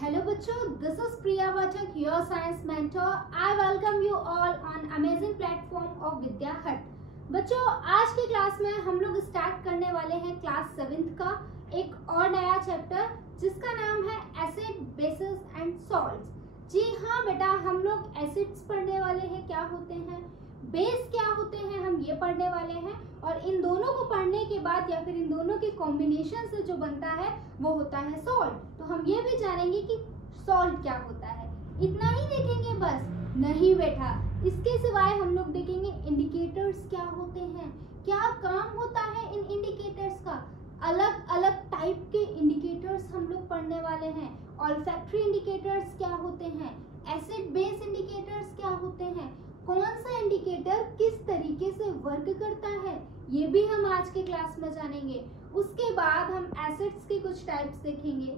Hello बच्चों, this is Priya Vatak, your science mentor. I welcome you all on amazing platform of Vidya Hut. बच्चों, आज की class में हम लोग स्टार्ट करने वाले हैं क्लास 7th का एक और नया चैप्टर जिसका नाम है एसिड, बेसिस एंड सॉल्ट्स। जी हाँ बेटा, हम लोग एसिड्स पढ़ने वाले हैं, क्या होते हैं, बेस क्या होते हैं, हम ये पढ़ने वाले हैं। और इन दोनों को पढ़ने के बाद या फिर इन दोनों के कॉम्बिनेशन से जो बनता है वो होता है सॉल्ट। तो हम ये भी जानेंगे कि सॉल्ट क्या होता है। इतना ही देखेंगे बस? नहीं बेटा, इसके सिवाय हम लोग देखेंगे इंडिकेटर्स क्या होते हैं, क्या काम होता है इन इंडिकेटर्स का। अलग अलग टाइप के इंडिकेटर्स हम लोग पढ़ने वाले हैं। ऑल्फैक्टरी इंडिकेटर्स क्या होते हैं, एसिड बेस इंडिकेटर्स क्या होते हैं, कौन सा इंडिकेटर किस तरीके से वर्क करता है, ये भी हम आज के क्लास में जानेंगे। उसके बाद हम एसिड्स के कुछ टाइप्स देखेंगे।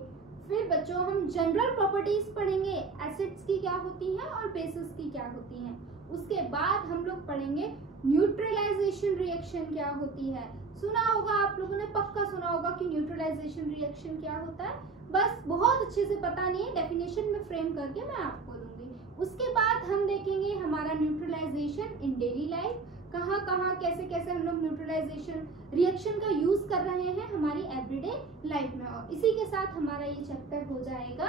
फिर बच्चों हम जनरल प्रॉपर्टीज पढ़ेंगे, एसिड्स की क्या होती हैं और बेसिस की क्या होती हैं। उसके बाद हम लोग पढ़ेंगे न्यूट्रलाइजेशन रिएक्शन क्या होती है। सुना होगा आप लोगों ने, पक्का सुना होगा कि न्यूट्रलाइजेशन रिएक्शन क्या होता है। बस बहुत अच्छे से पता नहीं है, डेफिनेशन में फ्रेम करके मैं आपको दूंगी। उसके बाद हम देखेंगे हमारा न्यूट्रलाइजेशन इन डेली लाइफ, कहाँ कहाँ कैसे कैसे हम लोग न्यूट्रलाइजेशन रिएक्शन का यूज कर रहे हैं हमारी एवरीडे लाइफ में। और इसी के साथ हमारा ये चैप्टर हो जाएगा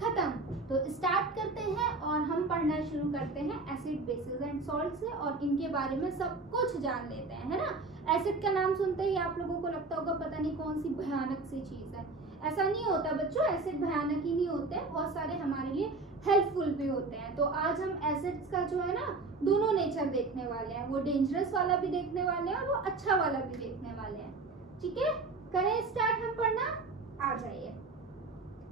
खत्म। तो स्टार्ट करते हैं और हम पढ़ना शुरू करते हैं एसिड, बेसिस एंड सॉल्ट से, और इनके बारे में सब कुछ जान लेते हैं, है ना। एसिड का नाम सुनते ही आप लोगों को लगता होगा पता नहीं कौन सी भयानक सी चीज है। ऐसा नहीं होता बच्चों, एसिड भयानक ही नहीं होते, बहुत सारे हमारे लिए हेल्पफुल भी होते हैं। तो आज हम एसिड्स का जो है ना दोनों नेचर देखने वाले हैं, वो डेंजरस वाला भी देखने वाले हैं और वो अच्छा वाला भी देखने वाले हैं। ठीक है, करें स्टार्ट हम पढ़ना। आ जाइए,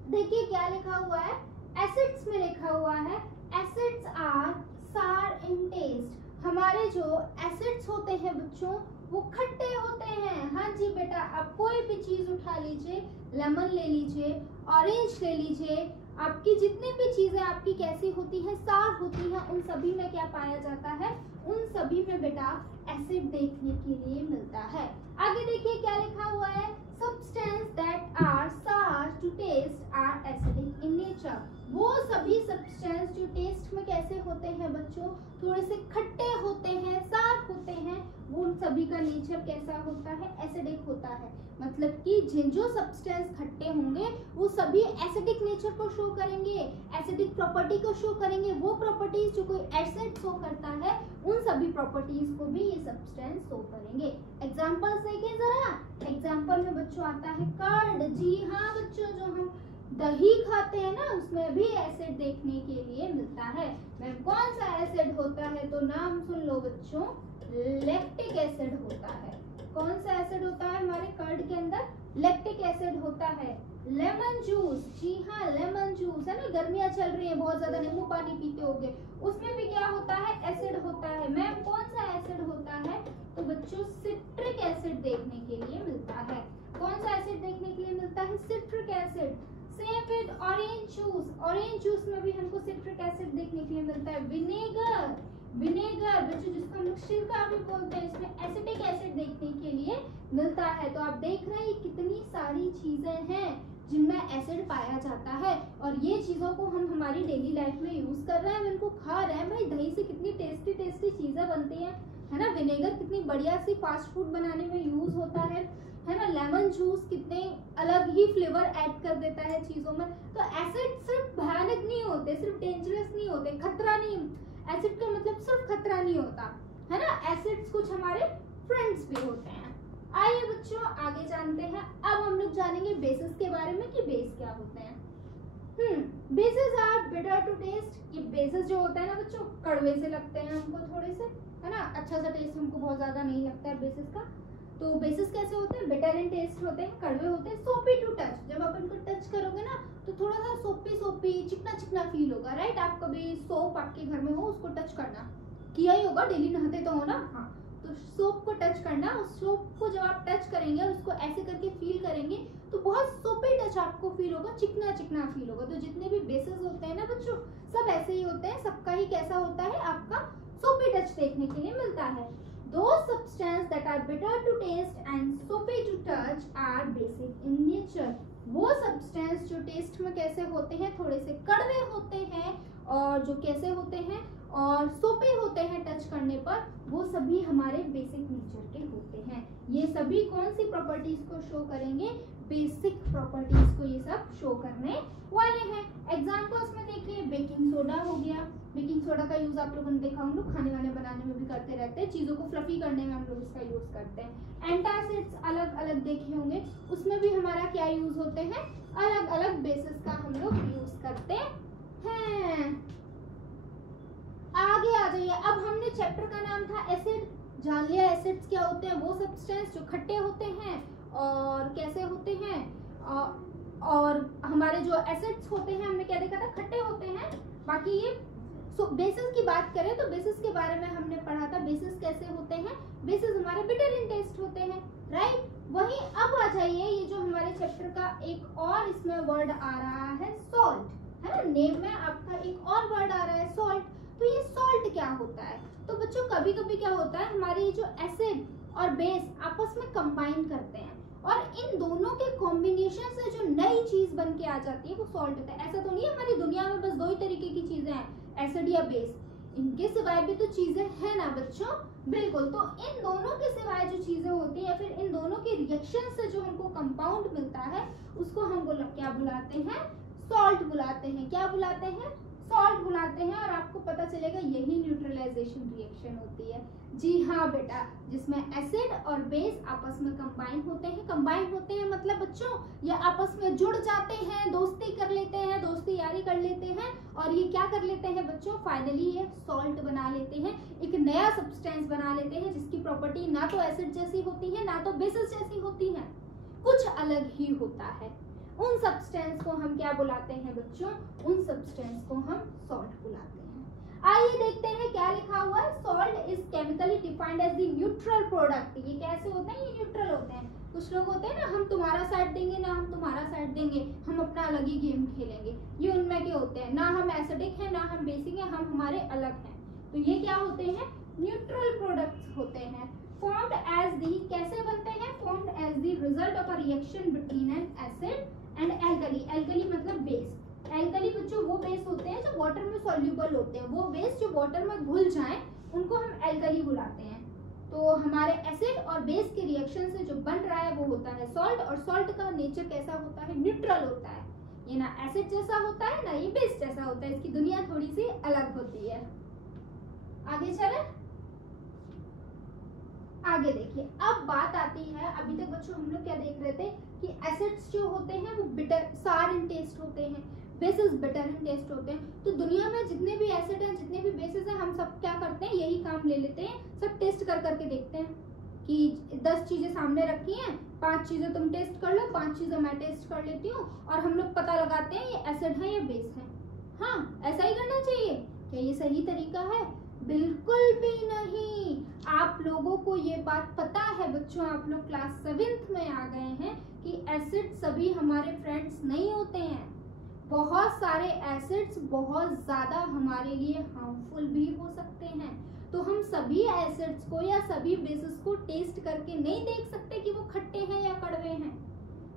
देखिए क्या लिखा हुआ है। एसिड्स में लिखा हुआ है एसिड्स आर सार इन टेस्ट। हमारे जो एसिड्स होते हैं बच्चों वो खट्टे होते हैं। हाँ जी बेटा, आप कोई भी चीज उठा लीजिए, लेमन ले लीजिए, ऑरेंज ले लीजिए, आपकी जितनी भी चीजें आपकी कैसी होती है, सार होती है, उन सभी में क्या पाया जाता है, उन सभी में बेटा एसिड देखने के लिए मिलता है। आगे देखिए क्या लिखा हुआ है, substance that are sour to test are acidic in nature. वो सभी सब्सटेंस जो टेस्ट में कैसे होते हैं बच्चों, थोड़े से खट्टे होते हैं, सार होते हैं, वो उन सभी का नेचर कैसा होता है, एसिडिक होता है। मतलब कि जिन जो सब्सटेंस खट्टे होंगे वो सभी एसिडिक नेचर को शो करेंगे, एसिडिक प्रॉपर्टी को शो करेंगे। वो प्रॉपर्टीज जो कोई एसिड शो करता है उन सभी प्रॉपर्टीज को भी ये सब्सटेंस शो करेंगे। एग्जांपल्स देखें जरा। एग्जांपल में बच्चों आता है कर्ड। जी हाँ बच्चों, जो हम दही खाते हैं ना उसमें भी एसिड देखने के लिए मिलता है। मैम कौन सा एसिड होता है, तो नाम सुन लो बच्चों, लैक्टिक एसिड होता है। कौन सा एसिड होता है हमारे कर्ड के अंदर, लैक्टिक एसिड होता है। लेमन जूस, जी हाँ लेमन जूस है ना, गर्मियां चल रही है, बहुत ज्यादा नींबू पानी पीते होंगे, उसमें भी क्या होता है, एसिड होता है। मैम कौन सा एसिड होता है, तो बच्चों सिट्रिक एसिड देखने के लिए मिलता है। कौन सा एसिड देखने के लिए मिलता है, citric acid. Same with orange juice, orange juice में भी हमको सिट्रिक एसिड देखने के लिए मिलता है। विनेगर, विनेगर बच्चों जिसको हम लोग सिरका भी बोलते हैं, इसमें एसिटिक एसिड देखने के लिए मिलता है। तो आप देख रहे हैं कितनी सारी चीजें हैं जिनमें एसिड पाया जाता है, और ये चीजों को हम हमारी डेली लाइफ में यूज कर रहे हैं, हम इनको खा रहे हैं। भाई दही से कितनी टेस्टी टेस्टी चीजें बनती हैं, है ना। विनेगर कितनी बढ़िया सी फास्ट फूड बनाने में यूज होता है ना। लेमन जूस कितने अलग ही फ्लेवर ऐड कर देता है चीजों में। तो एसिड सिर्फ भयानक नहीं होते, सिर्फ डेंजरस नहीं होते, खतरा नहीं, एसिड का मतलब सिर्फ खतरा नहीं होता, है ना। एसिड्स कुछ हमारे फ्रेंड्स भी होते हैं। आइए बच्चों आगे जानते हैं। अब हम लोग जानेंगे बेसिस के बारे में कि बेस क्या होते हैं। Bases are bitter to test. ये बेसिस जो होता है ना बच्चों कड़वे से लगते हैं हमको थोड़े से, है ना, अच्छा सा टेस्ट हमको बहुत ज्यादा नहीं लगता है बेसिस का। तो बेसिस कैसे होते हैं, बिटर इन टेस्ट होते हैं, कड़वे होते हैं। सोपी टू टच, जब आप इनको टच करोगे ना तो थोड़ा सा सोपी सोपी चिकना चिकना फील होगा, राइट। आप कभी सोप आपके घर में हो, उसको टच करना किया ही होगा, डेली नहाते तो हो ना, हाँ। तो सोप को टच करना, उस सोप को जब आप टच करेंगे और उसको ऐसे करके फील करेंगे तो बहुत सोपी टच आपको फील होगा, चिकना चिकना फील होगा। तो जितने भी बेसिस होते हैं ना बच्चों सब ऐसे ही होते हैं, सबका ही कैसा होता है, आपका सोपी टच देखने के लिए मिलता है। Those substances that are bitter to taste and soapy to touch are basic in nature. वो सब्सटेंस जो टेस्ट में कैसे होते हैं, थोड़े से कड़वे होते हैं और जो कैसे होते हैं और सोपे होते हैं टच करने पर, वो सभी हमारे बेसिक नेचर के होते हैं। ये सभी कौन सी प्रॉपर्टीज को शो करेंगे, बेसिक प्रॉपर्टीज को ये सब शो करने वाले हैं। एग्जांपल्स में देखिए, बेकिंग सोडा हो गया। बेकिंग सोडा का यूज आप लोगों ने देखा, हम लोग खाने वाने बनाने में भी करते रहते हैं, चीजों को फ्लफी करने में हम लोग इसका यूज करते हैं। एंटासिड्स अलग अलग देखे होंगे, उसमें भी हमारा क्या यूज होते हैं, अलग अलग बेसिस का हम लोग यूज करते हैं। आगे आ जाइए, अब हमने चैप्टर का नाम था एसिड, जान लिया एसिड्स क्या होते हैं, वो सब्सटेंस जो खट्टे होते हैं और कैसे होते हैं, और हमारे जो एसिड्स होते हैं हमने क्या देखा था, खट्टे होते हैं। बाकी ये बेसिस की बात करें तो बेसिस के बारे में हमने पढ़ा था, बेसिस कैसे होते हैं, बेसिस हमारे बिटर इन टेस्ट होते हैं, राइट। वहीं अब आ जाइए, ये जो हमारे चैप्टर का एक और इसमें वर्ड आ रहा है सॉल्ट, है ना, नेम में आपका एक और वर्ड आ रहा है सॉल्ट। तो ये सॉल्ट क्या होता है, तो बच्चों कभी कभी क्या होता है, हमारे जो एसिड और बेस आपस में कंबाइन करते हैं और इन दोनों के कॉम्बिनेशन से जो नई चीज बन के आ जाती है वो सॉल्ट होता है। ऐसा तो नहीं है हमारी दुनिया में बस दो ही तरीके की चीजें हैं, एसिड या बेस, इनके सिवाय भी तो चीजें हैं ना बच्चों, बिल्कुल। तो इन दोनों के सिवाय जो चीजें होती है, फिर इन दोनों के रिएक्शन से जो हमको कंपाउंड मिलता है, उसको हम क्या बुलाते हैं, सॉल्ट बुलाते हैं। क्या बुलाते हैं, सॉल्ट बुलाते हैं। और आपको पता चलेगा यही न्यूट्रलाइजेशन रिएक्शन होती है। जी हाँ बेटा, जिसमें एसिड और बेस आपस में कंबाइन होते हैं। कंबाइन होते हैं मतलब बच्चों ये आपस में जुड़ जाते हैं, दोस्ती कर लेते हैं, दोस्ती यारी कर लेते हैं, और ये क्या कर लेते हैं बच्चों, फाइनली ये सॉल्ट बना लेते हैं, एक नया सब्सटेंस बना लेते हैं जिसकी प्रॉपर्टी ना तो एसिड जैसी होती है ना तो बेसिस जैसी होती है, कुछ अलग ही होता है। उन सब्सटेंस को हम क्या बुलाते हैं बच्चों, उन सब्सटेंस को हम सॉल्ट बुलाते हैं। आइए देखते हैं क्या लिखा हुआ है, salt is chemically defined as the neutral product. ये कैसे होते हैं, ये न्यूट्रल होते हैं। कुछ लोग होते हैं ना, हम तुम्हारा साइड देंगे ना हम तुम्हारा साइड देंगे, हम अपना अलग ही गेम खेलेंगे, ये उनमें के होते हैं, ना हम एसिडिक है ना हम बेसिक है, हम हमारे अलग हैं। तो ये क्या होते हैं, न्यूट्रल प्रोडक्ट्स होते हैं। फॉर्म्ड एज दी, कैसे बनते हैं, formed as the result of a reaction between an acid and alkali. Alkali मतलब बेस। एल्कली बच्चों वो बेस होते हैं जो वाटर में सॉल्युबल होते हैं, वो बेस जो वाटर में घुल जाएं उनको हम एल्कली बुलाते हैं। तो हमारे एसिड और बेस के रिएक्शन से जो बन रहा है वो होता है सॉल्ट, और सॉल्ट का नेचर कैसा होता है, न्यूट्रल होता है। ये ना एसिड जैसा होता है ना ये बेस जैसा होता है, इसकी दुनिया थोड़ी सी अलग होती है। आगे चले, आगे देखिए, अब बात आती है, अभी तक बच्चों हम लोग क्या देख रहे थे कि एसिड्स जो होते हैं वो बिटर सार इन टेस्ट होते हैं, बेसिस बिटर इन टेस्ट होते हैं। तो दुनिया में जितने भी एसिड हैं, जितने भी बेसिस हैं, हम सब क्या करते हैं, यही काम ले लेते हैं, सब टेस्ट कर करके देखते हैं कि 10 चीजें सामने रखी हैं, 5 चीजें तुम टेस्ट कर लो, 5 चीजें मैं टेस्ट कर लेती हूँ, और हम लोग पता लगाते हैं ये एसिड है या बेस है। हाँ, ऐसा ही करना चाहिए। क्या ये सही तरीका है? बिल्कुल भी नहीं। आप लोगों को ये बात पता है बच्चों, आप लोग क्लास 7th में आ गए हैं कि एसिड सभी हमारे फ्रेंड्स नहीं होते हैं। बहुत सारे एसिड्स बहुत ज्यादा हमारे लिए हार्मफुल भी हो सकते हैं। तो हम सभी एसिड्स को या सभी बेसिस को टेस्ट करके नहीं देख सकते कि वो खट्टे हैं या कड़वे हैं।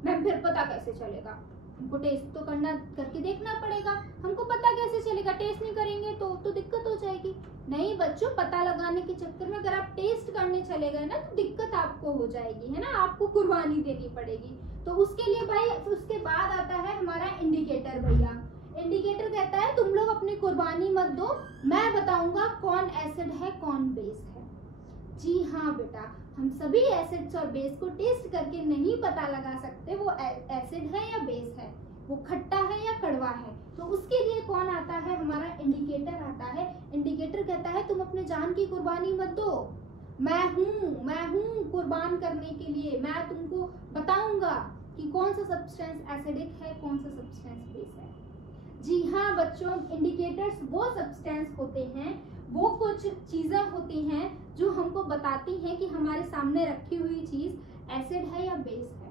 मैम फिर पता कैसे चलेगा? हमको टेस्ट तो करके देखना पड़ेगा। हमको पता कैसे चलेगा? टेस्ट नहीं करेंगे तो दिक्कत हो जाएगी। नहीं बच्चों, पता लगाने के चक्कर में अगर आप टेस्ट करने चले गए ना तो दिक्कत आपको हो जाएगी, है ना, आपको कुर्बानी देनी पड़ेगी। तो उसके लिए भाई उसके बाद आता है हमारा इंडिकेटर। भैया इंडिकेटर कहता है तुम लोग अपनी कुर्बानी मत दो, मैं बताऊंगा कौन एसिड है कौन बेस है। जी हाँ बेटा, हम सभी एसिड्स और बेस को टेस्ट करके नहीं पता लगा सकते वो एसिड है या बेस है, वो खट्टा है या कड़वा है। तो उसके लिए कौन आता है, हमारा इंडिकेटर आता है। इंडिकेटर कहता है तुम अपने जान की कुर्बानी मत दो, मैं हूँ कुर्बान करने के लिए, मैं तुमको बताऊंगा कि कौन सा सब्सटेंस एसिडिक है कौन सा सब्सटेंस बेस है। जी हाँ बच्चों, इंडिकेटर्स वो सब्सटेंस होते हैं, वो कुछ चीजें होती हैं जो हमको बताती हैं कि हमारे सामने रखी हुई चीज एसिड है या बेस है।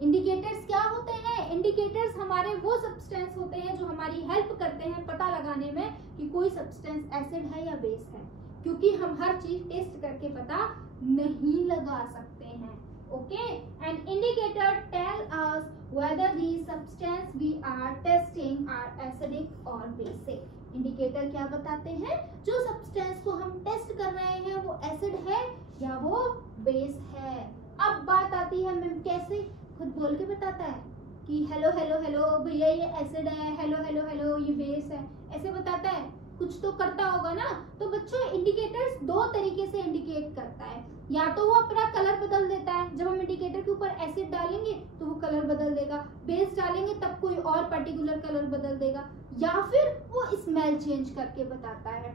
इंडिकेटर्स क्या होते हैं? इंडिकेटर्स हमारे वो सब्सटेंस होते हैं जो हमारी हेल्प करते हैं पता लगाने में कि कोई सब्सटेंस एसिड है या बेस है, क्योंकि हम हर चीज टेस्ट करके पता नहीं लगा सकते हैं। Okay, an indicator tell us whether the substance we are testing are acidic or basic. Indicator क्या बताते हैं? जो सब्सटेंस को हम टेस्ट कर रहे हैं वो एसिड है या वो बेस है। अब बात आती है मैम कैसे, खुद बोल के बताता है कि हेलो हेलो हेलो भैया ये एसिड है, हेलो हेलो हेलो ये बेस है, ऐसे बताता है, कुछ तो करता होगा ना। तो बच्चों इंडिकेटर्स दो तरीके से इंडिकेट करता है, या तो वो अपना कलर बदल देता है, जब हम इंडिकेटर के ऊपर एसिड डालेंगे तो वो कलर बदल देगा, बेस डालेंगे तब कोई और पर्टिकुलर कलर बदल देगा, या फिर वो स्मेल चेंज करके बताता है।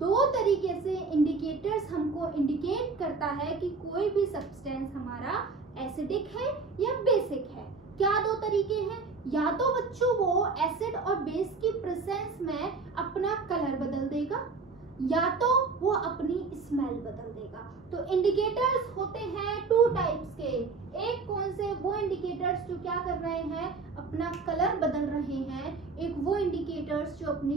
दो तरीके से इंडिकेटर्स हमको इंडिकेट करता है कि कोई भी सब्सटेंस हमारा एसिडिक है या बेसिक है। क्या दो तरीके हैं? या तो बच्चों वो एसिड और बेस की प्रेजेंस में अपना कलर बदल देगा, या तो वो अपनी स्मेल बदल देगा। तो इंडिकेटर्स होते हैं टू टाइप्स के। एक कौन से? वो इंडिकेटर्स जो क्या कर रहे हैं, अपना कलर बदल रहे हैं। एक वो इंडिकेटर्स जो अपनी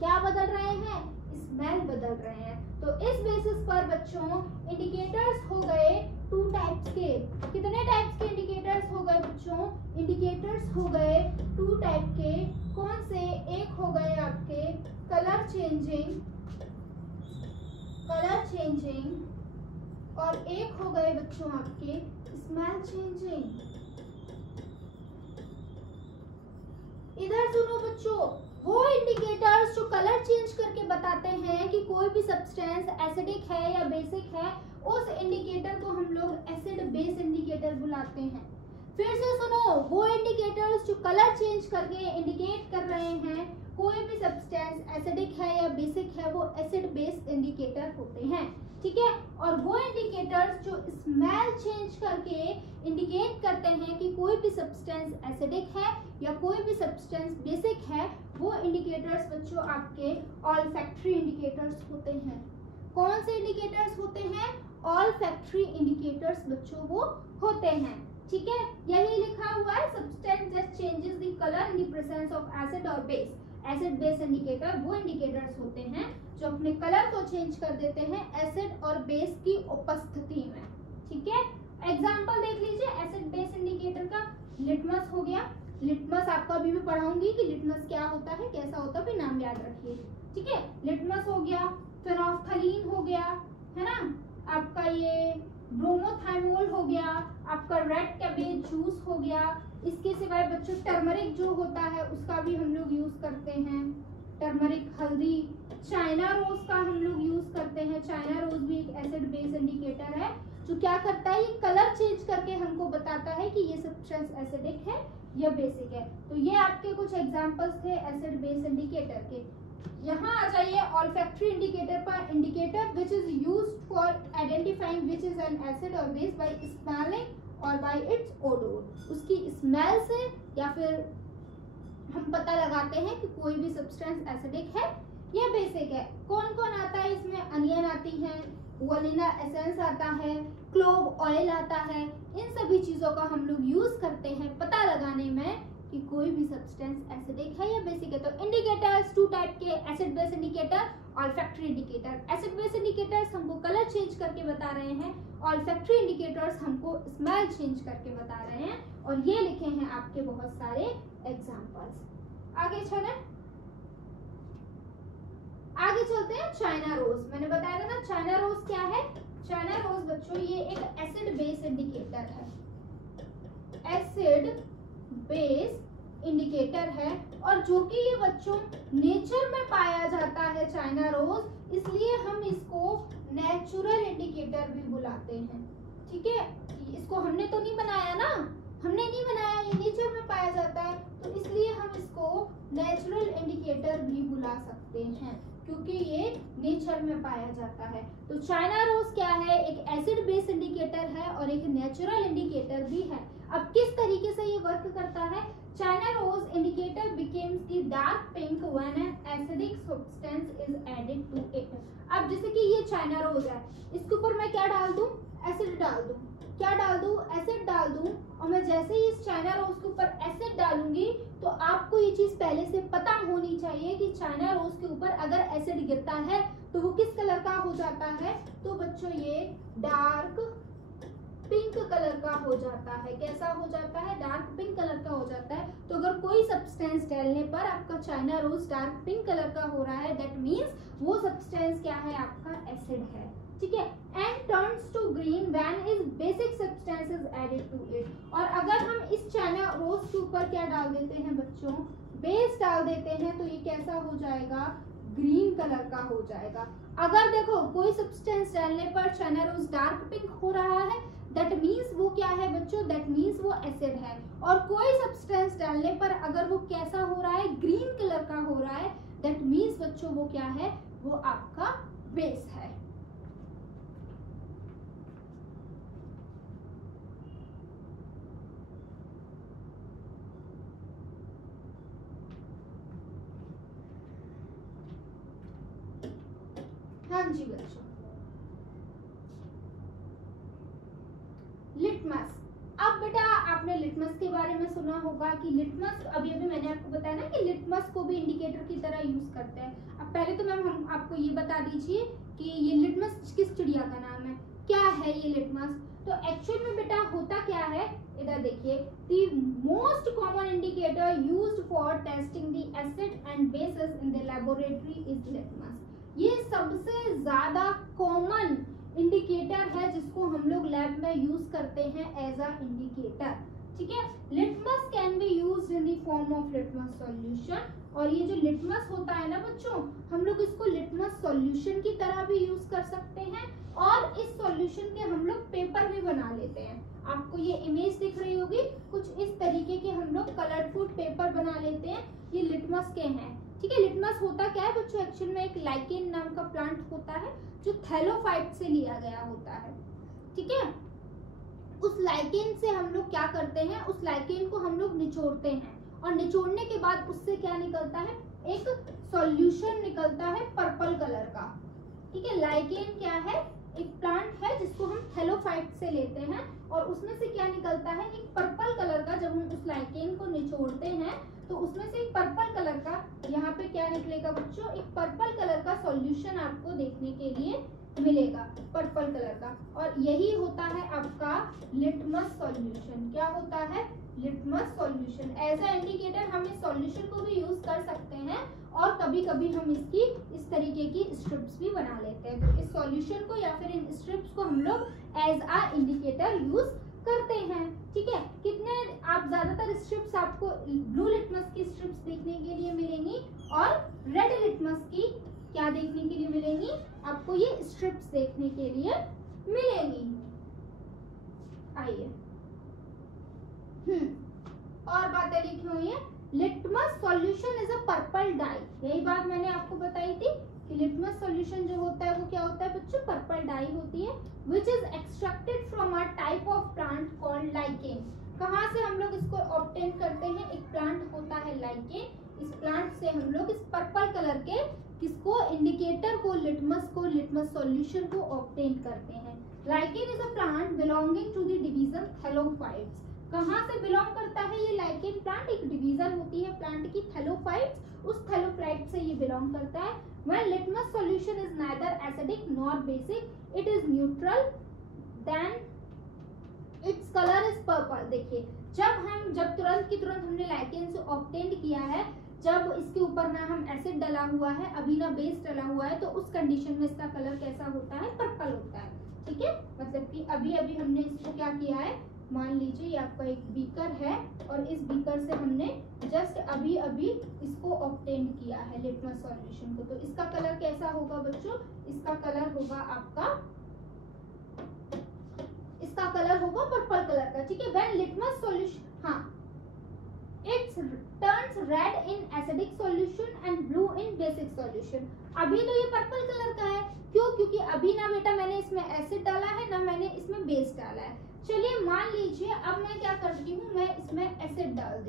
क्या बदल रहे हैं, स्मेल बदल रहे हैं। तो इस बेसिस पर बच्चों इंडिकेटर्स हो गए टू टाइप्स के। कितने टाइप्स के इंडिकेटर्स हो गए बच्चों? इंडिकेटर्स हो गए टू टाइप के। कौन से? एक हो गए आपके कलर चेंजिंग और एक हो गए बच्चों आपके स्मेल चेंजिंग। इधर सुनो बच्चों, वो इंडिकेटर्स जो कलर चेंज करके बताते हैं कि कोई भी सब्सटेंस एसिडिक है या बेसिक है, उस इंडिकेटर को हम लोग एसिड बेस इंडिकेटर बुलाते हैं। फिर से सुनो, वो इंडिकेटर्स जो कलर चेंज करके इंडिकेट कर रहे हैं कोई भी सब्सटेंस एसिडिक है या बेसिक है, वो एसिड बेस इंडिकेटर होते हैं, ठीक है। और वो इंडिकेटर्स जो स्मेल चेंज करके इंडिकेट करते हैं कि कोई भी सब्सटेंस एसिडिक है या कोई भी सब्सटेंस बेसिक है, वो इंडिकेटर्स बच्चों आपके ऑल्फैक्टरी इंडिकेटर्स होते हैं। कौन से इंडिकेटर्स होते हैं? ऑल्फैक्टरी इंडिकेटर्स बच्चों वो होते हैं, ठीक है। यही लिखा हुआ है, substance that changes the colour in the presence of acid और बेस। एसिड बेस इंडिकेटर वो इंडिकेटर्स होते हैं जो अपने कलर को चेंज कर देते हैं एसिड और बेस की उपस्थिति में, ठीक है। एग्जांपल देख लीजिए एसिड बेस इंडिकेटर का। लिटमस हो गया, लिटमस आपको अभी भी पढ़ाऊंगी कि लिटमस क्या होता है, कैसा होता है, फिर नाम याद रखिए, ठीक है। लिटमस हो गया, फेनोल्फथालीन हो गया, है ना, आपका ये ब्रोमोथाइमोल हो गया, आपका रेड कैबेज जूस हो गया। इसके सिवाय बच्चों टर्मरिक जो होता है उसका भी हम लोग यूज करते हैं, टर्मरिक हल्दी। चाइना रोज का हम लोग यूज करते हैं, चाइना रोज भी एक एसिड बेस इंडिकेटर है जो क्या करता है, ये कलर चेंज करके हमको बताता है कि ये सब्सटेंस एसिडिक है या बेसिक है। तो ये आपके कुछ एग्जांपल्स थे एसिड बेस इंडिकेटर के। यहाँ आ जाइए ऑल्फैक्टरी इंडिकेटर पर। Indicator which is used for identifying which is an acid और बेस बाय स्मेलिंग और बाय इट्स ओडोर। उसकी स्मेल से या फिर हम पता लगाते हैं कि कोई भी सब्सटेंस एसिडिक है या बेसिक है। कौन कौन आता है इसमें? अनियन आती है, वनीला एसेंस आता है, क्लोव ऑयल आता है। इन सभी चीजों का हम लोग यूज करते हैं पता लगाने में कि कोई भी सब्सटेंस एसिडिक है या बेसिक है। तो इंडिकेटर्स टू टाइप के, acid base indicator, olfactory indicator. Acid base indicators हमको कलर चेंज करके बता रहे हैं, ऑल्फैक्टरी इंडिकेटर्स हमको स्मेल चेंज करके बता रहे हैं, और ये लिखे हैं आपके बहुत सारे एग्जांपल्स। आगे चलते हैं चाइना रोज। मैंने बताया था ना चाइना रोज क्या है। चाइना रोज बच्चों ये एक एसिड बेस इंडिकेटर है, एसिड बेस इंडिकेटर है, और जो कि ये बच्चों नेचर में पाया जाता है चाइना रोज, इसलिए हम इसको नेचुरल इंडिकेटर भी बुलाते हैं, ठीक है। इसको हमने तो नहीं बनाया ना, हमने नहीं बनाया, ये नेचर में पाया जाता है, तो इसलिए हम इसको नेचुरल इंडिकेटर भी बुला सकते हैं क्योंकि ये नेचर में पाया जाता है। तो चाइना रोज क्या है, एक एसिड बेस इंडिकेटर है और एक नेचुरल इंडिकेटर भी है। अब किस तरीके से ये वर्क करता है? China rose indicator becomes the dark pink when an acidic substance is added to it. अब जैसे कि ये चाइना रोज है, इसके ऊपर मैं क्या डाल दूं? एसिड डाल दूं। क्या डाल दूं? एसिड डाल दूं। और मैं जैसे ही इस चाइना रोज के ऊपर एसिड डालूंगी तो आपको ये चीज पहले से पता होनी चाहिए कि चाइना रोज के ऊपर अगर एसिड गिरता है तो वो किस कलर का हो जाता है। तो बच्चों ये डार्क पिंक कलर का हो जाता है। कैसा हो जाता है? डार्क पिंक कलर का हो जाता है। तो अगर कोई सब्सटेंस डालने पर आपका China rose dark pink colour का हो रहा है, दैट मीन्स वो सब्सटेंस क्या है? आपका एसिड है। ठीक है। And turns to green when is basic substance is added to it. और अगर हम इस चाइना रोज के ऊपर क्या डाल देते हैं बच्चों? बेस डाल देते हैं, तो ये कैसा हो जाएगा? ग्रीन कलर का हो जाएगा। अगर देखो कोई सब्सटेंस डालने पर चाइना रोज डार्क पिंक हो रहा है, दैट मीन्स वो क्या है बच्चों? दैट मीन्स वो एसिड है। और कोई सब्सटेंस डालने पर अगर वो कैसा हो रहा है? ग्रीन कलर का हो रहा है, दैट मीन्स बच्चों वो क्या है? वो आपका बेस है। हाँ जी बच्चों, लिटमस। अब बेटा आपने लिटमस के बारे में सुना होगा कि लिटमस, अभी मैंने आपको बताया ना कि लिटमस को भी इंडिकेटर की तरह यूज करते हैं। अब पहले तो मैम हम आपको ये बता दीजिए कि ये लिटमस किस चिड़िया का नाम है, क्या है ये लिटमस। तो एक्चुअल में बेटा होता क्या है, इधर देखिए, the most common indicator used for testing the acid and bases in the laboratory is litmus. ये सबसे ज्यादा कॉमन इंडिकेटर है जिसको हम लोग लैब में यूज करते हैं एज अ इंडिकेटर। ठीक है। Litmus can be used in the form of litmus solution. और ये जो लिटमस होता है ना बच्चों, हम लोग इसको लिटमस सॉल्यूशन की तरह भी यूज कर सकते हैं और इस सॉल्यूशन के हम लोग पेपर भी बना लेते हैं। आपको ये इमेज दिख रही होगी, कुछ इस तरीके के हम लोग कलरफुल पेपर बना लेते हैं, ये लिटमस के हैं। ठीक है। लिटमस होता क्या है बच्चों? एक्चुअल में एक लाइकेन नाम का प्लांट होता है जो थैलोफाइट से लिया गया होता है। ठीक है। उस लाइकेन से हम लोग क्या करते हैं? उस लाइकेन को हम लोग निचोड़ते हैं और निचोड़ने के बाद उससे क्या निकलता है? एक सॉल्यूशन निकलता है पर्पल कलर का। ठीक है। लाइकेन क्या है? एक प्लांट है जिसको हम थैलोफाइट से लेते हैं और उसमें से क्या निकलता है? एक पर्पल कलर का। जब हम उस लाइकेन को निचोड़ते हैं तो उसमें से एक पर्पल कलर का, यहाँ पे क्या निकलेगा बच्चों? एक पर्पल कलर का सॉल्यूशन आपको देखने के लिए मिलेगा, पर्पल कलर का। और यही होता है आपका लिटमस सॉल्यूशन। क्या होता है? Litmus solution. As a indicator हम इस सॉल्यूशन को भी यूज कर सकते हैं और कभी कभी हम इसकी इस तरीके की स्ट्रिप्स भी बना लेते हैं। तो इस सॉल्यूशन को या फिर इन स्ट्रिप्स को हम लोग एज अ इंडिकेटर यूज करते हैं। ठीक है। कितने आप ज्यादातर स्ट्रिप्स आपको ब्लू लिटमस की स्ट्रिप्स देखने के लिए मिलेंगी और रेड लिटमस की क्या देखने के लिए मिलेंगी? आपको ये स्ट्रिप्स देखने के लिए मिलेंगी। आइए, और बातें लिखी हुई है। Litmus solution is a purple dye. यही बात मैंने आपको बताई थी कि लिटमस सॉल्यूशन जो होता है वो क्या होता है बच्चों? पर्पल डाई होती है, which is extracted from a type of plant called lichen। कहाँ से हम लोग इसको ऑब्टेन करते हैं? एक प्लांट होता है लाइकेन। इस प्लांट से हम लोग इस पर्पल कलर के किसको? इंडिकेटर को, लिटमस सॉल्यूशन को ऑब्टेन करते हैं। Lichen is a plant belonging to the division thallophytes. कहाँ से बिलोंग करता है ये लाइकेन प्लांट? एक डिवीजन होती है प्लांट की, थैलोफाइट्स, उस थैलोफाइट से ये बिलोंग करता है। When litmus solution is neither acidic nor basic, it is neutral, then its color is purple। देखिए, जब तुरंत की तुरंत हमने लाइकेन से ऑब्टेन किया है, जब इसके ऊपर ना हम एसिड डाला हुआ है, अभी ना बेस डाला हुआ है, तो उस कंडीशन में इसका कलर कैसा होता है? पर्पल होता है। ठीक है। मतलब कि अभी अभी हमने इसको क्या किया है, मान लीजिए ये आपका एक बीकर है और इस बीकर से हमने जस्ट अभी अभी इसको ऑब्टेन किया है लिटमस सॉल्यूशन को। तो इसका कलर कैसा होगा बच्चों? इसका कलर होगा आपका, इसका कलर होगा पर्पल कलर का। ठीक है। व्हेन लिटमस सॉल्यूशन, हाँ, it's turns red in acidic solution and blue in basic solution. अभी तो ये पर्पल कलर का है, क्यों? क्योंकि अभी ना बेटा मैंने इसमें एसिड डाला है, ना मैंने इसमें बेस डाला है। चलिए मान लीजिए अब मैं क्या करती हूँ, मैं इसमें एसिड डाल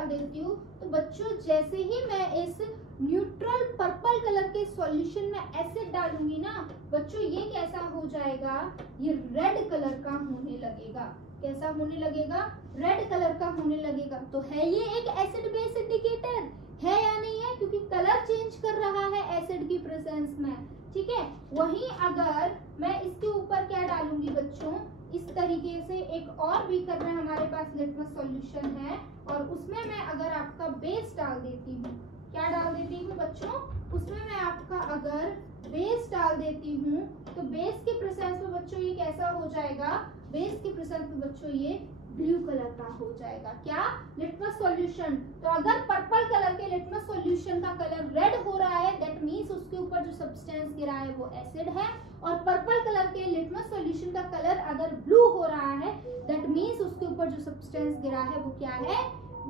देती हूँ। तो बच्चों जैसे ही मैं इस न्यूट्रल पर्पल कलर के सॉल्यूशन में एसिड डालूंगी ना बच्चों, ये कैसा हो जाएगा? ये रेड कलर का होने लगेगा। कैसा होने लगेगा? रेड कलर का होने लगेगा। तो है ये एक एसिड बेस इंडिकेटर, है या नहीं है, क्योंकि कलर चेंज कर रहा है एसिड की प्रेजेंस में, ठीक है। वहीं अगर मैं इसके ऊपर क्या डालूंगी बच्चों, इस तरीके से एक और बीकर में हमारे पास लिटमस सॉल्यूशन है और उसमें मैं अगर आपका बेस डाल देती हूँ, क्या डाल देती हूँ बच्चों, उसमें मैं आपका अगर बेस डाल देती हूँ तो बेस के प्रेजेंस में बच्चों ये कैसा हो जाएगा, बेस के प्रेजेंस में बच्चों ये ब्लू कलर का हो जाएगा, क्या, लिटमस सॉल्यूशन। तो अगर पर्पल कलर के लिटमस सॉल्यूशन का कलर रेड हो रहा है, दैट मींस उसके ऊपर जो सब्सटेंस गिरा है वो एसिड है, और पर्पल कलर के लिटमस सॉल्यूशन का कलर अगर ब्लू हो रहा है, दैट मींस उसके ऊपर जो सब्सटेंस गिरा है वो क्या है,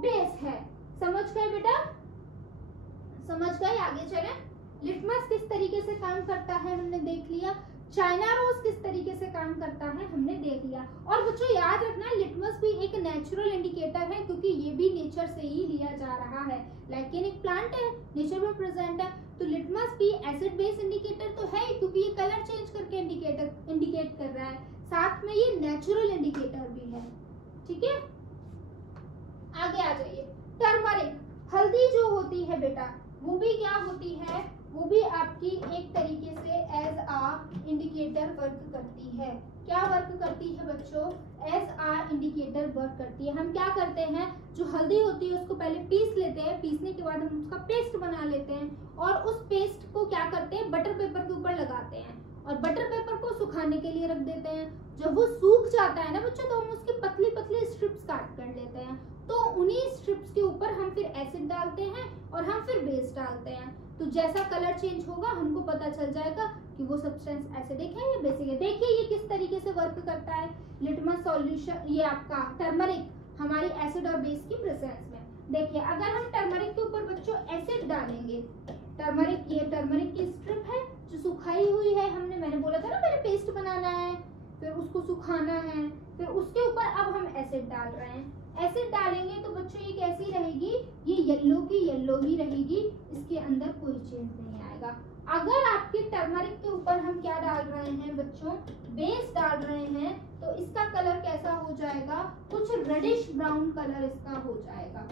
बेस है। समझ गए बेटा, समझ गए, आगे चलें। लिटमस किस तरीके से काम करता है हमने देख लिया, चाइना रोज किस तरीके से काम करता है हमने देख लिया। और बच्चों याद रखना लिटमस भी एक नेचुरल इंडिकेटर है, क्योंकि ये भी नेचर से ही लिया जा रहा है, लाइक एक प्लांट है, नेचर में प्रेजेंट है, तो लिटमस भी एसिड बेस इंडिकेटर तो है, क्योंकि ये कलर चेंज करके इंडिकेट कर रहा है, साथ में ये नेचुरल इंडिकेटर भी है, ठीक है। आगे आ जाइए, टर्मरिक, हल्दी जो होती है बेटा वो भी क्या होती है, वो भी आपकी एक तरीके से एज आ इंडिकेटर वर्क करती है। क्या वर्क करती है बच्चों, एज आ इंडिकेटर वर्क करती है। हम क्या करते हैं, जो हल्दी होती है उसको पहले पीस लेते हैं, पीसने के बाद हम उसका पेस्ट बना लेते हैं और उस पेस्ट को क्या करते हैं, बटर पेपर के ऊपर लगाते हैं और बटर पेपर को सुखाने के लिए रख देते हैं। जब वो सूख जाता है ना बच्चों, तो हम उसकी पतली पतली स्ट्रिप्स काट कर लेते हैं, तो उन्हीं स्ट्रिप्स के ऊपर हम फिर एसिड डालते हैं और हम फिर बेस डालते हैं। तो जैसा कलर चेंज होगा हमको पता चल जाएगा कि वो सब्सटेंस एसिडिक है या बेसिक है। देखिए ये किस तरीके से वर्क करता है लिटमस सॉल्यूशन, ये आपका टर्मरिक हमारी एसिड और बेस की प्रेजेंस में। देखिए अगर हम टर्मरिक के ऊपर बच्चों एसिड डालेंगे, टर्मरिक, ये टर्मरिक की स्ट्रिप है जो सुखाई हुई है, हमने मैंने बोला था ना पहले पेस्ट बनाना है, फिर उसको सुखाना है, फिर उसके ऊपर अब हम एसिड डाल रहे हैं। एसिड डालेंगे तो बच्चों ये कैसी रहेगी, ये येलो की येलो ही रहेगी, इसके अंदर कोई चेंज नहीं आएगा। अगर आपके टर्मरिक के ऊपर हम क्या डाल रहे हैं बच्चों, बेस डाल रहे हैं, तो इसका कलर कैसा हो जाएगा, कुछ रेडिश ब्राउन कलर इसका हो जाएगा।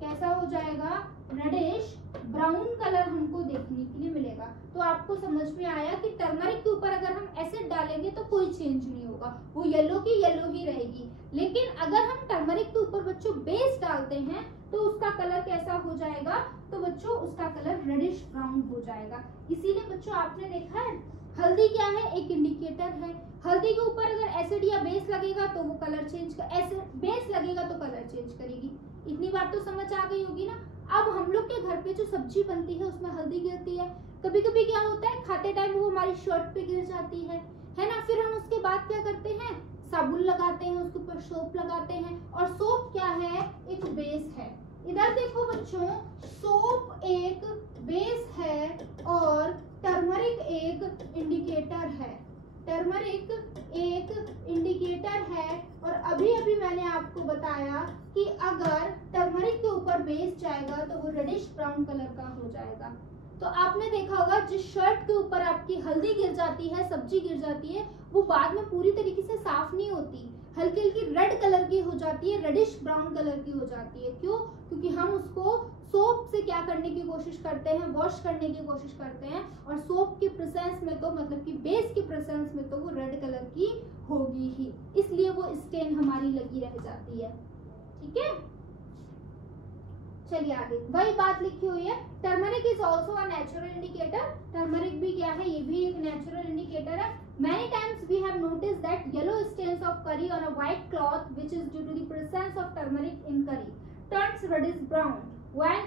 कैसा हो जाएगा, रेडिश ब्राउन कलर हमको देखने के लिए मिलेगा। तो आपको समझ में आया कि टर्मरिक के ऊपर अगर हम एसिड डालेंगे तो कोई चेंज नहीं होगा, वो येलो की येलो ही रहेगी। लेकिन अगर हम टर्मरिक के ऊपर बच्चों बेस डालते हैं तो उसका कलर कैसा हो जाएगा, तो बच्चों उसका कलर रेडिश ब्राउन हो जाएगा। इसीलिए बच्चों आपने देखा है हल्दी क्या है, एक इंडिकेटर है। हल्दी के ऊपर अगर एसिड या बेस लगेगा तो वो कलर चेंज कर, एसिड बेस लगेगा तो कलर चेंज करेगी। इतनी बात तो समझ आ गई होगी ना। अब हम लोग के घर पे जो सब्जी बनती है उसमें हल्दी गिरती है, कभी कभी क्या होता है खाते टाइम वो हमारी शर्ट पे गिर जाती है ना। फिर हम उसके बाद क्या करते हैं, साबुन लगाते हैं, उसके ऊपर सोप लगाते हैं, और सोप क्या है, एक बेस है। इधर देखो बच्चों, सोप एक बेस है और टर्मरिक एक इंडिकेटर है। टर्मरिक एक इंडिकेटर है और अभी अभी मैंने आपको बताया कि अगर टर्मरिक के ऊपर बेस जाएगा तो वो रेडिश ब्राउन कलर का हो जाएगा। तो आपने देखा होगा जिस शर्ट के ऊपर आपकी हल्दी गिर जाती है, सब्जी गिर जाती है, वो बाद में पूरी तरीके से साफ नहीं होती, हल्की हल्की रेड कलर की हो जाती है, रेडिश ब्राउन कलर की हो जाती है। क्यों, क्योंकि हम उसको सोप से क्या करने की कोशिश करते हैं, वॉश करने की कोशिश करते हैं, और सोप के प्रेजेंस में तो मतलब कि बेस के प्रेजेंस में तो वो रेड कलर की होगी ही, इसलिए वो स्टेन हमारी लगी रह जाती है। ठीक है, चलिए आगे वही बात लिखी हुई है। Turmeric is also a natural indicator. Turmeric भी क्या है, ये भी एक नेचुरल इंडिकेटर है। Many times we have noticed that yellow stains of curry on a white cloth, which is due to the presence of turmeric in curry, turns reddish brown when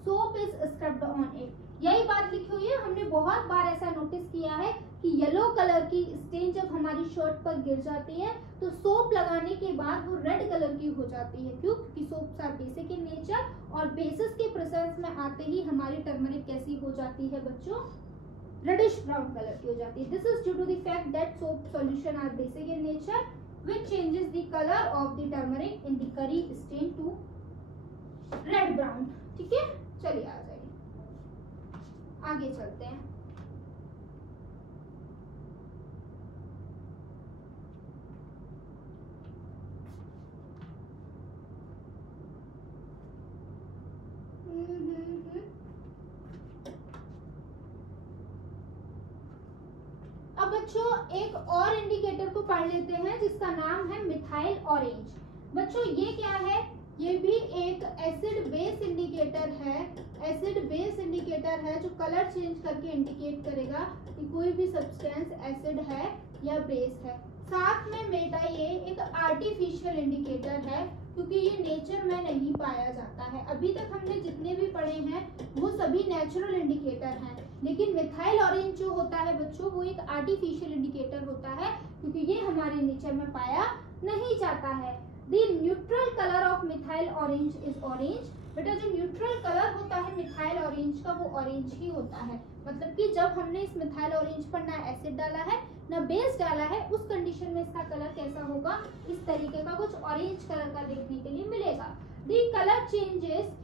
soap is scrubbed on it. यही बात लिखी हुई है। हमने बहुत बार ऐसा notice किया है कि येलो कलर की स्टेन जब हमारी शर्ट पर गिर जाती है तो सोप लगाने के बाद वो रेड कलर की हो जाती है। क्यों, क्योंकि soaps are basic in nature और बेसिस के प्रेजेंस में आते ही हमारी टर्मरिक कैसी हो जाती है बच्चों, रेडिश ब्राउन कलर की हो जाती है। This is due to the fact that soap solution are basic in nature which changes the colour of the turmeric in the curry stain to red brown. ठीक है, चलिए आ जाइए आगे चलते हैं। बच्चों एक और इंडिकेटर को पढ़ लेते हैं जिसका नाम है मिथाइल ऑरेंज। बच्चों ये क्या है, ये भी एक एसिड बेस इंडिकेटर है। एसिड बेस इंडिकेटर है जो कलर चेंज करके इंडिकेट करेगा कि कोई भी सब्सटेंस एसिड है या बेस है। साथ में बेटा ये एक आर्टिफिशियल इंडिकेटर है क्योंकि ये नेचर में नहीं पाया जाता है। अभी तक हमने जितने भी पढ़े हैं वो सभी नेचुरल इंडिकेटर हैं, लेकिन मिथाइल ऑरेंज जो होता है बच्चों वो एक आर्टिफिशियल इंडिकेटर होता है क्योंकि ये हमारे नेचर में पाया नहीं जाता है। The neutral colour of methyl orange is orange. बेटा जो न्यूट्रल कलर होता है मिथाइल ऑरेंज का वो ऑरेंज ही होता है। मतलब कि जब हमने इस मिथाइल ऑरेंज पर ना एसिड डाला है ना बेस डाला है उस कंडीशन में इसका कलर कैसा होगा, इस तरीके का कुछ ऑरेंज कलर का देखने के लिए मिलेगा। The colour changes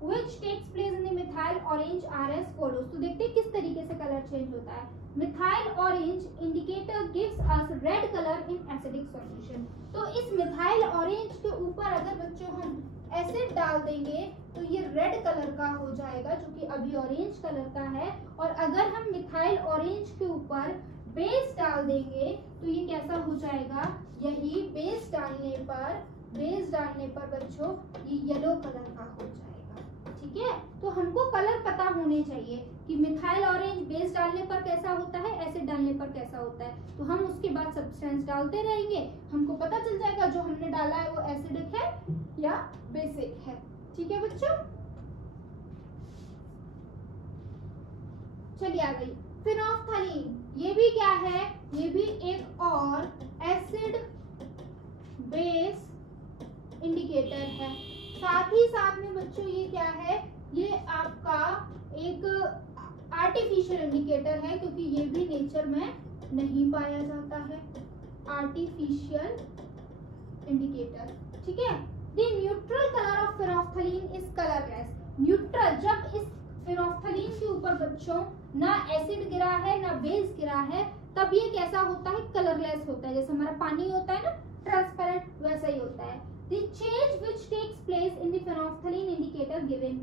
which takes place in the methyl orange are as follows। तो देखते हैं किस तरीके से कलर चेंज होता है। Methyl orange indicator gives us red colour in acidic solution. तो इस मिथाइल ऑरेंज के ऊपर अगर बच्चों हम एसिड डाल देंगे तो ये रेड कलर का हो जाएगा जो कि अभी ऑरेंज कलर का है। और अगर हम मिथाइल ऑरेंज के ऊपर बेस डाल देंगे तो ये कैसा हो जाएगा, यही बेस डालने पर बच्चों ये येलो कलर का हो जाएगा। ठीक है, तो हमको कलर पता होने चाहिए कि मिथाइल ऑरेंज बेस डालने पर कैसा होता है, एसिड डालने पर कैसा होता है। तो हम उसके बाद सब्सटेंस डालते रहेंगे, हमको पता चल जाएगा जो हमने डाला है वो एसिडिक है या बेसिक है। ठीक है बच्चों, चलिए आ गई फिनोल्फथलीन। ये भी क्या है, ये भी एक और एसिड बेस इंडिकेटर है। साथ ही साथ में बच्चों ये क्या है, ये आपका एक आर्टिफिशियल इंडिकेटर है क्योंकि ये भी नेचर में नहीं पाया जाता है। आर्टिफिशियल इंडिकेटर, ठीक है। The neutral colour of phenolphthalein is colourless. Neutral, जब इस फिनोल्फथलीन के ऊपर बच्चों ना एसिड गिरा है ना बेस गिरा है तब ये कैसा होता है, कलरलेस होता है। जैसे हमारा पानी होता है ना ट्रांसपेरेंट, वैसा ही होता है। The change which takes place in the phenolphthalein indicator given।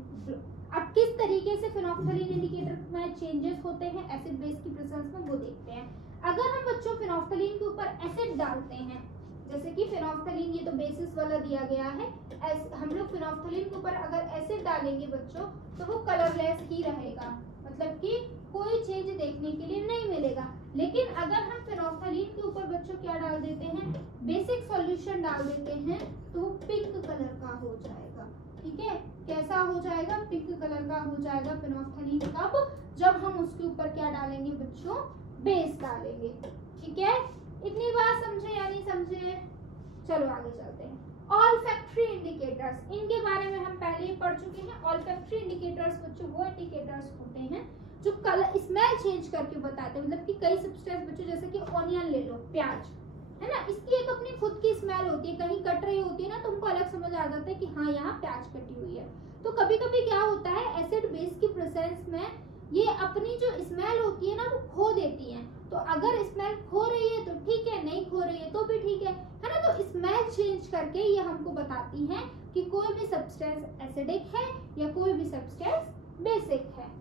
अब किस तरीके से फिनोल्फथलीन इंडिकेटर में चेंजेस होते हैं एसिड बेस की प्रेजेंस में वो देखते हैं। अगर हम बच्चों फिनोल्फथलीन के ऊपर एसिड डालते हैं, जैसे कि फिनोल्फथलीन ये तो बेसिस वाला दिया गया है, हम लोग फिनोल्फथलीन के ऊपर अगर एसिड डालेंगे बच्चों तो वो कलरलेस ही रहेगा, मतलब कि कोई चेंज देखने के लिए नहीं मिलेगा। लेकिन अगर हम फिनोल्फथलीन के ऊपर बच्चों क्या डाल देते हैं, बेसिक सॉल्यूशन डाल देते हैं तो वो पिंक कलर का हो जाएगा। ठीक है, कैसा हो जाएगा, पिंक कलर का हो जाएगा फिनोल्फथलीन। कब, जब हम उसके ऊपर क्या डालेंगे बच्चों, बेस डालेंगे। ठीक है, इतनी बात समझे या नहीं समझे। चलो आगे चलते हैं। ऑल्फैक्टरी इंडिकेटर्स, इनके बारे में हम पहले ही पढ़ चुके हैं। ऑल्फैक्टरी इंडिकेटर्स बच्चों वो इंडिकेटर्स होते हैं जो कलर स्मेल चेंज करके बताते हैं। मतलब कि कई सब्सटेंस बच्चों जैसे कि ऑनियन ले लो, प्याज है ना, इसकी एक अपनी खुद की स्मेल होती है। कहीं कट रही होती है ना तो हमको अलग समझ आ जाता है कि हाँ यहाँ प्याज कटी हुई है। तो कभी कभी क्या होता है, एसिड बेस की प्रेजेंस में ये अपनी जो स्मेल होती है ना वो खो देती है। तो अगर स्मेल खो रही है तो ठीक है, नहीं खो रही है तो भी ठीक है ना। तो स्मेल चेंज करके ये हमको बताती हैं कि कोई भी सब्सटेंस एसिडिक है या कोई भी सब्सटेंस बेसिक है।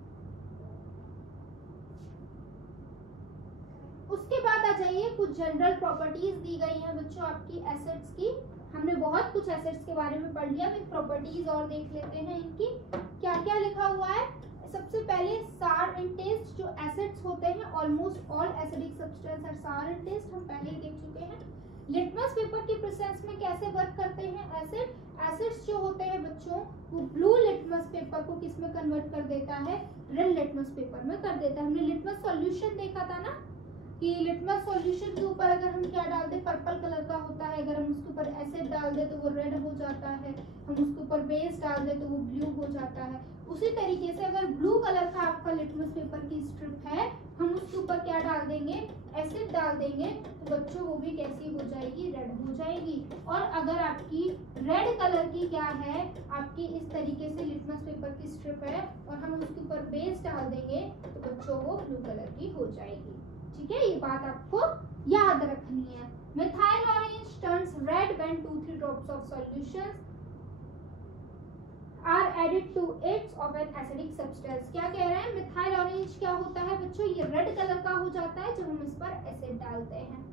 उसके बाद आ जाइए, कुछ जनरल प्रॉपर्टीज दी गई हैं बच्चों आपकी एसिड्स की। हमने बहुत कुछ एसिड्स के बारे में पढ़ लिया, फिर प्रॉपर्टीज और देख लेते हैं इनकी क्या क्या लिखा हुआ है। सबसे पहले सार एंड टेस्ट, जो एसिड्स होते हैं almost all acidic substance are sour and test, हम पहले ही देख चुके हैं। लिटमस पेपर की प्रेजेंस में कैसे वर्क करते हैं एसिड्स जो होते हैं बच्चों वो ब्लू लिटमस पेपर को किस में कन्वर्ट कर देता है, रेड लिटमस पेपर में कर देता है। हमने लिटमस सॉल्यूशन देखा था ना कि लिटमस सॉल्यूशन के ऊपर अगर हम क्या डाल दे, पर्पल कलर का होता है। अगर हम उसके ऊपर एसिड डाल दे तो वो रेड हो जाता है, हम उसके ऊपर बेस डाल दे तो वो ब्लू हो जाता है। उसी तरीके से अगर ब्लू कलर का आपका लिटमस पेपर की स्ट्रिप है, हम उसके ऊपर क्या डाल देंगे, एसिड डाल देंगे तो बच्चों वो भी कैसी हो जाएगी, रेड हो जाएगी। और अगर आपकी रेड कलर की क्या है, आपकी इस तरीके से लिटमस पेपर की स्ट्रिप है और हम उसके ऊपर बेस डाल देंगे तो बच्चों वो ब्लू कलर की हो जाएगी। ठीक है, ये बात आपको याद रखनी है। Methyl orange turns red when 2-3 drops of solutions are added to its of an acidic substance. क्या कह रहे हैं, मिथाइल ऑरेंज क्या होता है बच्चों, ये रेड कलर का हो जाता है जब हम इस पर एसिड डालते हैं।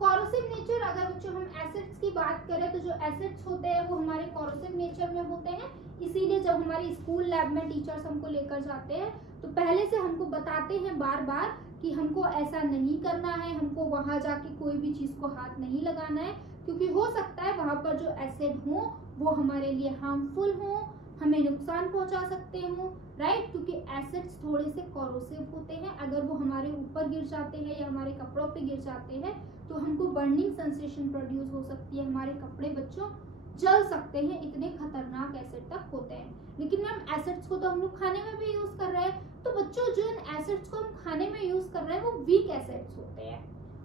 कोरोसिव नेचर, अगर बच्चों हम एसिड्स की बात करें तो जो एसिड्स होते हैं वो हमारे कोरोसिव नेचर में होते हैं। इसीलिए जब हमारी स्कूल लैब में टीचर्स हमको लेकर जाते हैं तो पहले से हमको बताते हैं बार बार कि हमको ऐसा नहीं करना है, हमको वहां जाके कोई भी चीज को हाथ नहीं लगाना है, क्योंकि हो सकता है वहां पर जो एसिड हो वो हमारे लिए हार्मफुल हो, हमें नुकसान पहुंचा सकते हो, राइट, क्योंकि एसिड्स थोड़े से कोरोसिव होते हैं। अगर वो हमारे ऊपर गिर जाते हैं या हमारे कपड़ों पे गिर जाते हैं तो हमको बर्निंग सेंसेशन प्रोड्यूस हो सकती है, हमारे कपड़े बच्चों जल सकते हैं, इतने खतरनाक एसिड तक होते हैं। लेकिन मैम एसिड्स को तो हम लोग खाने में भी यूज कर रहे हैं, तो बच्चों जो एसिड्स को हम खाने में यूज कर रहे हैं वो वीक एसिड्स होते हैं,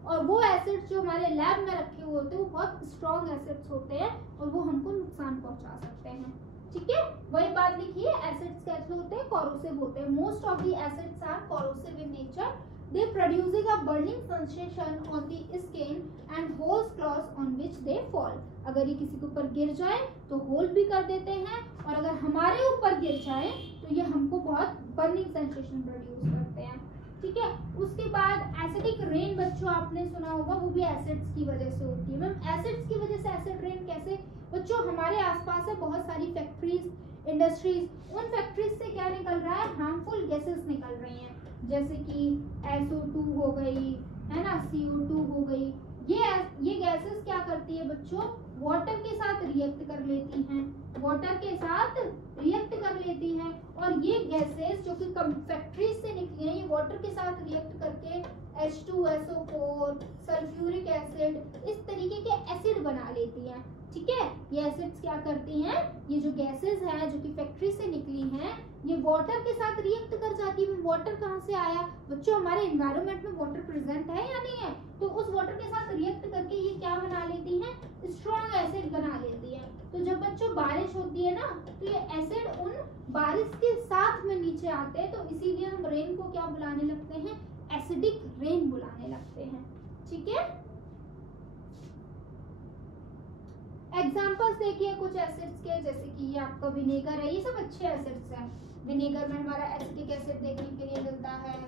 और वो एसिड्स जो हमारे लैब में रखे हुए होते हैं वो बहुत स्ट्रॉन्ग एसिड्स होते हैं और वो हमको नुकसान पहुंचा सकते हैं। ठीक है, वही बात लिखिए, एसिड्स कैसे होते हैं, कोरोसिव होते हैं। Most of the acids are corrosive in nature, they producing a burning sensation on the skin and holes cloths on which they fall। अगर ये किसी के ऊपर गिर जाए तो होल भी कर देते हैं, और अगर हमारे ऊपर गिर जाए तो ये हमको बहुत बर्निंग सेंसेशन प्रोड्यूस करते हैं। ठीक है, उसके बाद एसिडिक रेन बच्चों आपने सुना होगा, वो भी एसिड्स की वजह से होती है। मैम एसिड्स की वजह से एसिड रेन कैसे, बच्चों हमारे आसपास है बहुत सारी फैक्ट्रीज, इंडस्ट्रीज, उन फैक्ट्रीज से क्या निकल रहा है, हार्मफुल गैसेस निकल रही हैं, जैसे कि SO2 हो गई है ना, CO2 हो गई। ये गैसेस क्या करती है बच्चों, वाटर के साथ रिएक्ट कर लेती हैं, वाटर के साथ रिएक्ट कर लेती हैं, और ये गैसेस जो कि फैक्ट्रीज से निकली हैं ये वाटर के साथ रिएक्ट करके H2SO4, सल्फ्यूरिक एसिड, इस तरीके के एसिड बना लेती हैं। ठीक है, ये एसिड्स क्या करती हैं, ये जो गैसेस हैं जो कि फैक्ट्री से निकली हैं ये वाटर के साथ रिएक्ट कर जाती है। वाटर कहाँ से आया बच्चों, हमारे एनवायरनमेंट में वाटर प्रेजेंट है या नहीं है, तो उस वाटर के साथ रिएक्ट करके ये क्या बना लेती हैं, स्ट्रॉन्ग एसिड बना लेती है। तो जब बच्चों बारिश होती है ना तो ये एसिड उन बारिश के साथ में नीचे आते हैं, तो इसीलिए हम रेन को क्या बुलाने लगते हैं, एसिडिक रेन बुलाने लगते हैं। ठीक है, एग्जाम्पल्स देखिए कुछ एसिड्स के, जैसे कि ये आपका विनेगर है, ये सब अच्छे एसिड्स हैं। विनेगर में हमारा एसिटिक एसिड देखने के लिए मिलता है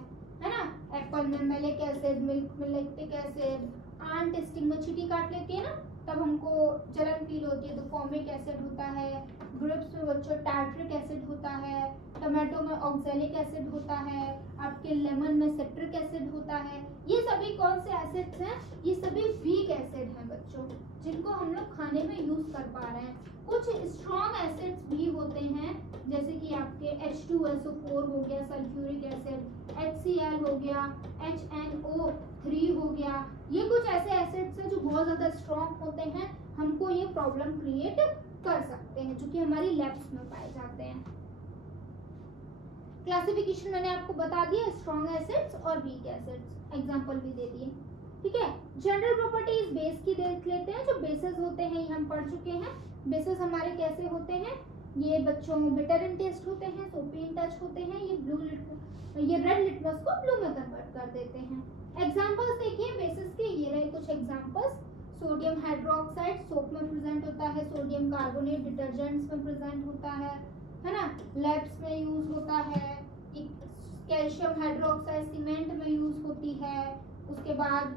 ना, एप्पल में मैलिक एसिड, मिल्क में लैक्टिक एसिड, आंट स्टिंग में चींटी काट लेती है ना तब हमको जलन फील होती है तो फॉर्मिक एसिड होता है, ग्रेप्स में बच्चों टार्ट्रिक एसिड होता है, टमाटो में ऑक्सैलिक एसिड होता है, आपके लेमन में सिट्रिक एसिड होता है। ये सभी कौन से एसिड्स हैं, ये सभी वीक एसिड हैं बच्चों, जिनको हम लोग खाने में यूज कर पा रहे हैं। कुछ स्ट्रॉन्ग एसिड्स भी होते हैं, जैसे कि आपके H2SO4 हो गया, सल्फ्यूरिक एसिड, HCl हो गया, HNO3 हो गया। ये कुछ ऐसे एसिड्स हैं जो बहुत ज्यादा स्ट्रॉन्ग होते हैं, हमको ये प्रॉब्लम क्रिएट कर सकते हैं, जो कि हमारी लैब्स में पाए जाते हैं। क्लासिफिकेशन मैंने आपको बता दिया, स्ट्रॉन्ग एसिड्स और वीक एसिड्स, एग्जांपल भी दे दिए। ठीक है, जनरल प्रॉपर्टीज बेस की देख लेते हैं। जो बेसेस होते हैं ये हम पढ़ चुके हैं। बेसेस हमारे कैसे होते हैं, ये बच्चों बिटर इन टेस्ट होते हैं, सोपी इन टच होते हैं, ये रेड लिटमस को ब्लू में कन्वर्ट कर देते हैं। एग्जांपल्स देखिए बेसिस के, ये रहे कुछ एग्जांपल्स। सोडियम हाइड्रोक्साइड सोप में प्रेजेंट होता है, सोडियम कार्बोनेट डिटर्जेंट्स में प्रेजेंट होता है ना, लैब्स में यूज होता है। कैल्शियम हाइड्रोक्साइड सीमेंट में यूज होती है। उसके बाद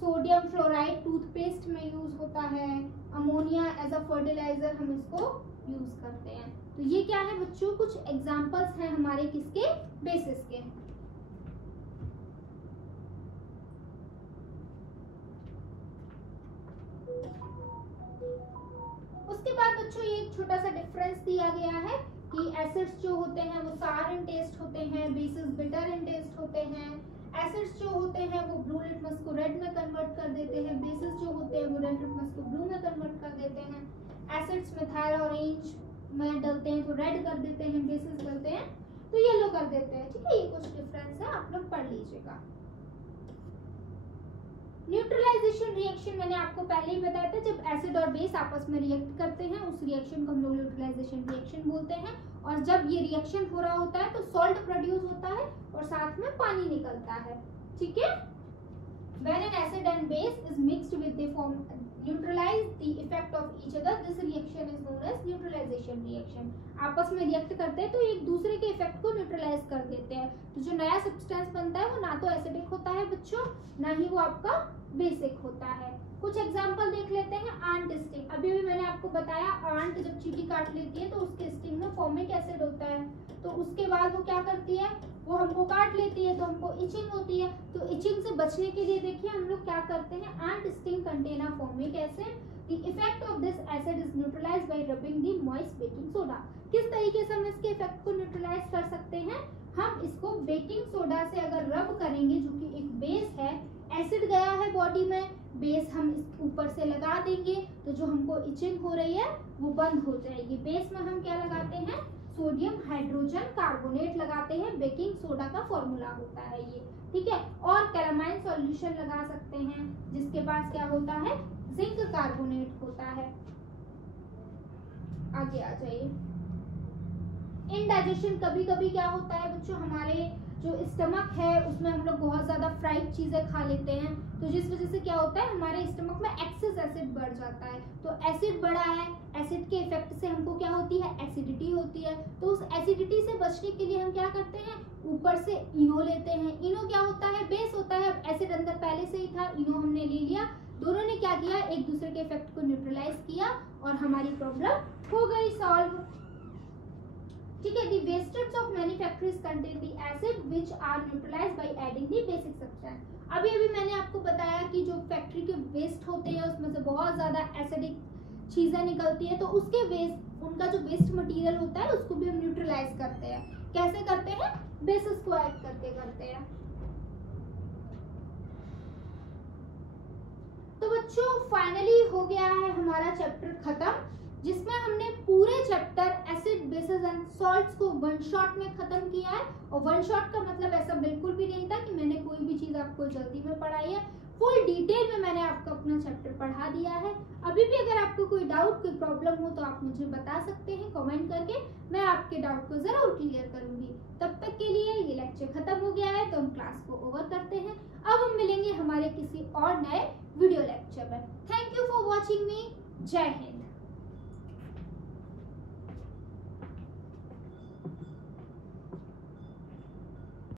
सोडियम फ्लोराइड टूथपेस्ट में यूज होता है। अमोनिया एज अ फर्टिलाइजर हम इसको यूज करते हैं। तो ये क्या है बच्चों, कुछ एग्जांपल्स हैं हमारे किसके, बेसिस के। उसके बाद बच्चों ये एक छोटा सा डिफरेंस दिया गया है कि एसिड्स जो होते हैं वो सार इन टेस्ट होते हैं, बेसिस बिटर इन टेस्ट होते हैं। एसिड्स जो होते हैं वो ब्लू लिटमस को रेड में कन्वर्ट कर देते हैं, बेसिस जो होते हैं वो रेड लिटमस को ब्लू में कन्वर्ट कर देते हैं। एसिड्स मिथाइल ऑरेंज में डलते हैं तो रेड कर देते हैं, बेसिस डलते हैं तो येलो कर देते हैं। ठीक है, ये कुछ डिफरेंस है, आप लोग पढ़ लीजिएगा। न्यूट्रलाइजेशन रिएक्शन मैंने आपको पहले ही बताया था, जब एसिड और बेस आपस में रिएक्ट करते हैं उस रिएक्शन को हम लोग न्यूट्रलाइजेशन रिएक्शन बोलते हैं। और जब ये रिएक्शन हो रहा होता है तो सॉल्ट प्रोड्यूस होता है और साथ में पानी निकलता है। ठीक है, when an acid and base is mixed with they form neutralize the effect of each other, this reaction is known as बाइस न्यूट्रलाइजेशन रिएक्शन। आपस में रिएक्ट करते हैं तो एक दूसरे के इफेक्ट को न्यूट्रलाइज कर देते हैं। तो जो नया सब्सटेंस बनता है वो ना तो एसिडिक होता है बच्चों, ना ही वो आपका बेसिक होता है। कुछ एग्जांपल देख लेते हैं। आंट स्टिंग, अभी भी मैंने आपको बताया आंट जब चींटी काट लेती है तो उसके स्टिंग में फॉर्मिक एसिड होता है, तो उसके बाद वो क्या करती है, वो हमको काट लेती है तो हमको इचिंग होती है। तो इचिंग से बचने के लिए देखिए हम लोग क्या करते हैं, ant sting contain a formic acid, the effect of this acid is neutralized by rubbing the moist baking soda. किस तरीके से हम इसके इफेक्ट को न्यूट्रलाइज कर सकते हैं, हम इसको बेकिंग सोडा से अगर रब करेंगे, जो कि एक बेस है, एसिड गया है बॉडी में, बेस हम इस ऊपर से लगा देंगे तो जो हमको इचिंग हो रही है वो बंद हो जाएगी। बेस में हम क्या लगाते हैं, सोडियम हाइड्रोजन कार्बोनेट लगाते हैं, बेकिंग सोडा का फॉर्मूला होता है ये, ठीक है। और कैलामाइन सॉल्यूशन लगा सकते हैं जिसके पास क्या होता है, जिंक कार्बोनेट होता है। आगे आ जाइए। इनडाइजेशन कभी कभी क्या होता है बच्चों, हमारे जो स्टमक है उसमें हम लोग बहुत ज्यादा फ्राइड चीजें खा लेते हैं, तो जिस वजह से क्या होता है हमारे स्टमक में एक्सेस एसिड बढ़ जाता है। तो एसिड बढ़ा है, एसिड के इफेक्ट से हमको क्या होती है, एसिडिटी होती है। तो उस एसिडिटी से बचने के लिए हम क्या करते हैं, ऊपर से इनो लेते हैं। इनो क्या होता है, बेस होता है, एसिड अंदर पहले से ही था, इनो हमने ले लिया, दोनों ने क्या किया, एक दूसरे के इफेक्ट को न्यूट्रलाइज किया और हमारी प्रॉब्लम हो गई सॉल्व, ठीक है। The wastes of manufacturers contain the acid which are neutralized by adding the basic substance। अभी मैंने आपको बताया कि जो फैक्ट्री के वेस्ट होते हैं उसमें से बहुत ज्यादा एसिडिक चीजें निकलती है, तो उसके वेस्ट, उनका जो वेस्ट मटेरियल होता है उसको भी हम न्यूट्रलाइज करते हैं। कैसे करते हैं, बेसिस को ऐड करके करते हैं। तो बच्चों फाइनली हो गया है हमारा चैप्टर खत्म, जिसमें हमने पूरे chapter acid basis and salts को वन शॉट में खत्म किया है। और वन शॉट का मतलब ऐसा बिल्कुल भी नहीं था कि मैंने कोई भी चीज आपको जल्दी में पढ़ाई है, फुल डिटेल में मैंने आपको अपना चैप्टर पढ़ा दिया है। अभी भी अगर आपको कोई डाउट, कोई प्रॉब्लम हो तो आप मुझे बता सकते हैं कमेंट करके, मैं आपके डाउट को जरूर क्लियर करूंगी। तब तक के लिए ये लेक्चर खत्म हो गया है तो हम क्लास को ओवर करते हैं। अब हम मिलेंगे हमारे किसी और नए वीडियो लेक्चर में। थैंक यू फॉर वॉचिंग मी। जय हिंद।